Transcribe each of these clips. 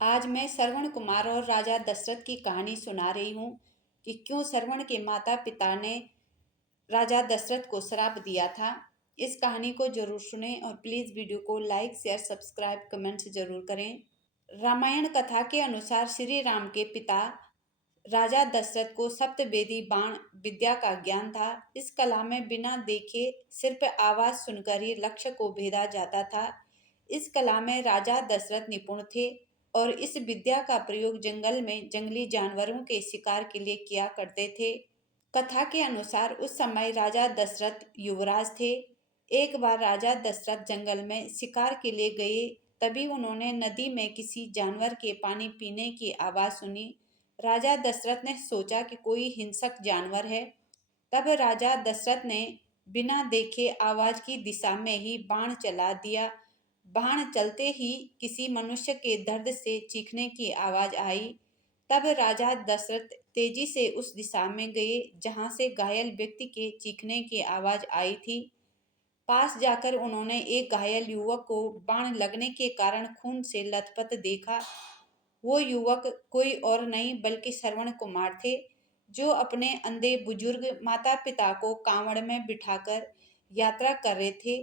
आज मैं श्रवण कुमार और राजा दशरथ की कहानी सुना रही हूँ कि क्यों श्रवण के माता पिता ने राजा दशरथ को श्राप दिया था। इस कहानी को जरूर सुनें और प्लीज़ वीडियो को लाइक शेयर सब्सक्राइब कमेंट्स जरूर करें। रामायण कथा के अनुसार श्री राम के पिता राजा दशरथ को सप्तवेदी बाण विद्या का ज्ञान था। इस कला में बिना देखे सिर्फ आवाज सुनकर ही लक्ष्य को भेदा जाता था। इस कला में राजा दशरथ निपुण थे और इस विद्या का प्रयोग जंगल में जंगली जानवरों के शिकार के लिए किया करते थे। कथा के अनुसार उस समय राजा दशरथ युवराज थे। एक बार राजा दशरथ जंगल में शिकार के लिए गए, तभी उन्होंने नदी में किसी जानवर के पानी पीने की आवाज सुनी। राजा दशरथ ने सोचा कि कोई हिंसक जानवर है। तब राजा दशरथ ने बिना देखे आवाज की दिशा में ही बाण चला दिया। बाण चलते ही किसी मनुष्य के दर्द से चीखने की आवाज आई। तब राजा दशरथ तेजी से उस दिशा में गए जहां से घायल व्यक्ति के चीखने की आवाज आई थी। पास जाकर उन्होंने एक घायल युवक को बाण लगने के कारण खून से लथपथ देखा। वो युवक कोई और नहीं बल्कि श्रवण कुमार थे, जो अपने अंधे बुजुर्ग माता पिता को कांवड़ में बिठाकर यात्रा कर रहे थे।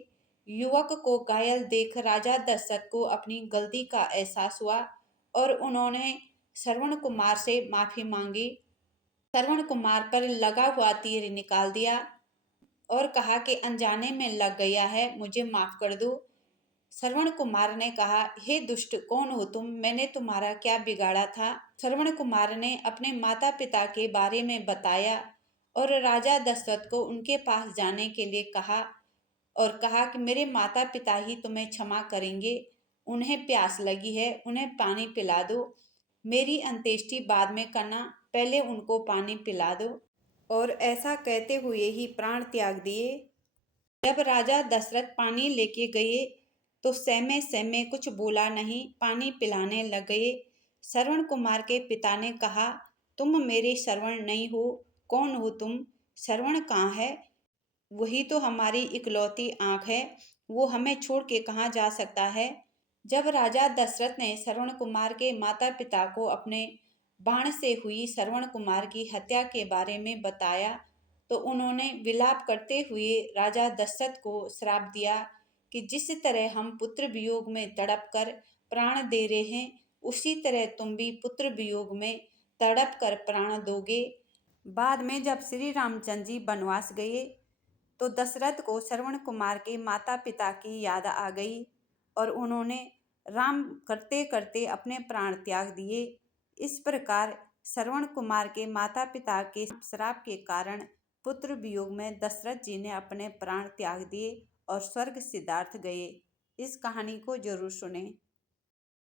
युवक को घायल देख राजा दशरथ को अपनी गलती का एहसास हुआ और उन्होंने श्रवण कुमार से माफी मांगी। श्रवण कुमार पर लगा हुआ तीर निकाल दिया और कहा कि अनजाने में लग गया है, मुझे माफ कर दो। श्रवण कुमार ने कहा, हे दुष्ट, कौन हो तुम? मैंने तुम्हारा क्या बिगाड़ा था? श्रवण कुमार ने अपने माता पिता के बारे में बताया और राजा दशरथ को उनके पास जाने के लिए कहा और कहा कि मेरे माता पिता ही तुम्हें क्षमा करेंगे। उन्हें प्यास लगी है, उन्हें पानी पिला दो। मेरी अंत्येष्टि बाद में करना, पहले उनको पानी पिला दो। और ऐसा कहते हुए ही प्राण त्याग दिए। जब राजा दशरथ पानी लेके गए तो सहमे सहमे कुछ बोला नहीं, पानी पिलाने लग गए। श्रवण कुमार के पिता ने कहा, तुम मेरे श्रवण नहीं हो, कौन हो तुम? श्रवण कहाँ है? वही तो हमारी इकलौती आंख है, वो हमें छोड़ के कहाँ जा सकता है? जब राजा दशरथ ने श्रवण कुमार के माता पिता को अपने बाण से हुई श्रवण कुमार की हत्या के बारे में बताया तो उन्होंने विलाप करते हुए राजा दशरथ को श्राप दिया कि जिस तरह हम पुत्र वियोग में तड़प कर प्राण दे रहे हैं, उसी तरह तुम भी पुत्र वियोग में तड़प कर प्राण दोगे। बाद में जब श्री रामचंद्र जी वनवास गए तो दशरथ को श्रवण कुमार के माता पिता की याद आ गई और उन्होंने राम करते करते अपने प्राण त्याग दिए। इस प्रकार श्रवण कुमार के माता पिता के श्राप के कारण पुत्र वियोग में दशरथ जी ने अपने प्राण त्याग दिए और स्वर्ग सिद्धार्थ गए। इस कहानी को जरूर सुने।